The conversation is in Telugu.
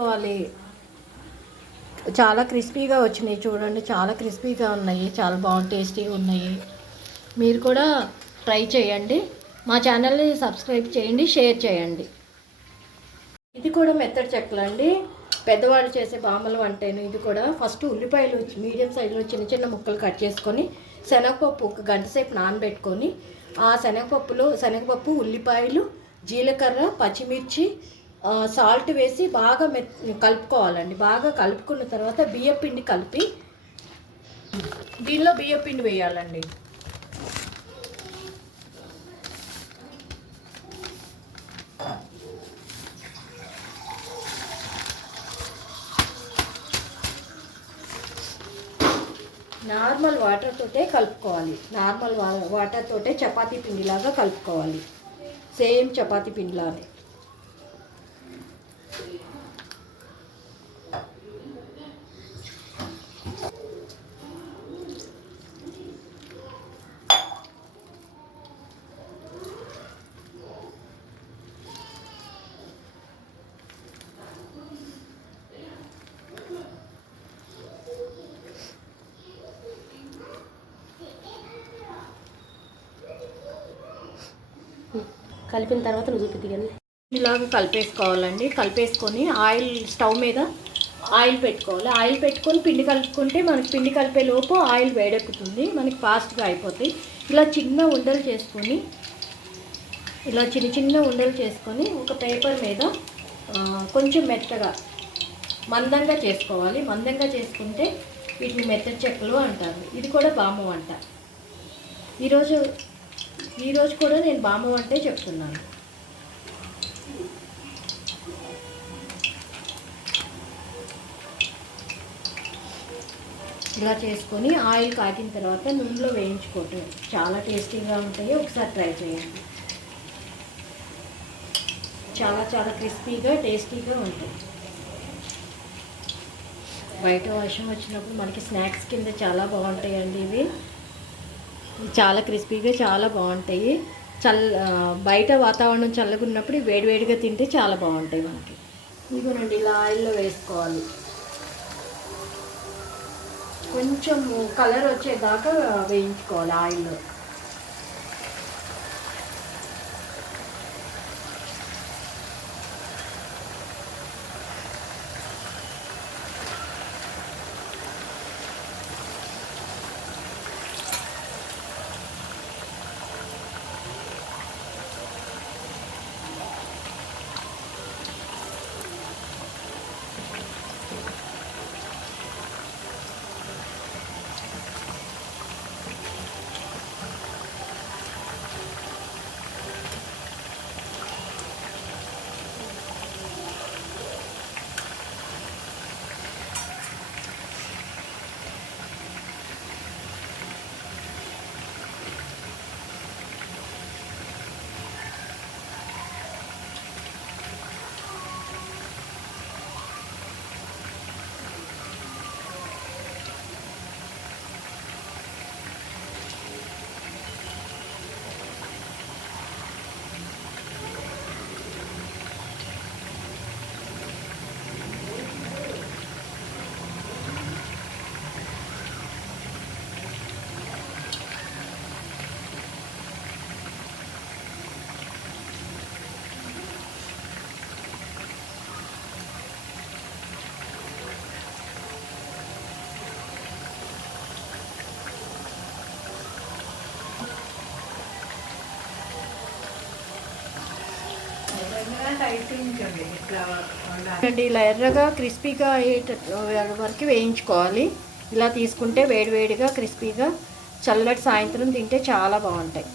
కావాలి. చాలా క్రిస్పీగా వచ్చినాయి చూడండి, చాలా క్రిస్పీగా ఉన్నాయి, చాలా టేస్టీగా ఉన్నాయి. మీరు కూడా ట్రై చేయండి. మా ఛానల్ని సబ్స్క్రైబ్ చేయండి, షేర్ చేయండి. ఇది కూడా మెత్తడి చెక్కలు అండి, పెద్దవాళ్ళు చేసే బామ్మల వంటేను. ఇది కూడా ఫస్ట్ ఉల్లిపాయలు మీడియం సైజులో చిన్న చిన్న ముక్కలు కట్ చేసుకొని శనగపప్పు ఒక గంట సేపు నానబెట్టుకొని ఆ శనగపప్పు, ఉల్లిపాయలు, జీలకర్ర, పచ్చిమిర్చి, సాల్ట్ వేసి బాగా కలుపుకోవాలండి. బాగా కలుపుకున్న తర్వాత బియ్యపిండి కలిపి దీనిలో బియ్యపిండి వేయాలండి. నార్మల్ వాటర్ తోటే కలుపుకోవాలి. నార్మల్ వాటర్ తోటే చపాతీ పిండిలాగా కలుపుకోవాలి, సేమ్ చపాతీ పిండిలానే. కలిపిన తర్వాత నువ్వు చూపిద్ది ఇలాగ కలిపేసుకోవాలండి. కలిపేసుకొని స్టవ్ మీద ఆయిల్ పెట్టుకోవాలి. ఆయిల్ పెట్టుకొని పిండి కలుపుకుంటే మనకి పిండి కలిపే లోపు ఆయిల్ వేడెక్కుతుంది, మనకి ఫాస్ట్గా అయిపోతాయి. ఇలా చిన్న ఉండలు చేసుకొని ఒక పేపర్ మీద కొంచెం మెత్తగా మందంగా చేసుకోవాలి. మందంగా చేసుకుంటే వీటిని మెత్తటి చెక్కలు అంటారు. ఇది కూడా బామ్మ వంట. ఈరోజు కూడా నేను బామ్మ వంటే చెప్తున్నాను. ఇలా చేసుకొని ఆయిల్ కాగిన తర్వాత నూనెలో వేయించుకోవటం చాలా టేస్టీగా ఉంటాయి. ఒకసారి ట్రై చేయండి. చాలా చాలా క్రిస్పీగా టేస్టీగా ఉంటాయి. బయట వర్షం వచ్చినప్పుడు మనకి స్నాక్స్ కింద చాలా బాగుంటాయండి. ఇవి చాలా క్రిస్పీగా చాలా బాగుంటాయి. బయట వాతావరణం చల్లగా ఉన్నప్పుడు వేడివేడిగా తింటే చాలా బాగుంటాయి మనకి. ఇదిగోనండి, ఇలా ఆయిల్లో వేసుకోవాలి. కొంచెం కలర్ వచ్చేదాకా వేయించుకోవాలి ఆయిల్లో. ఇలా ఎర్రగా క్రిస్పీగా అయ్యేటట్టు వరకు వేయించుకోవాలి. ఇలా తీసుకుంటే వేడివేడిగా క్రిస్పీగా చల్లటి సాయంత్రం తింటే చాలా బాగుంటాయి.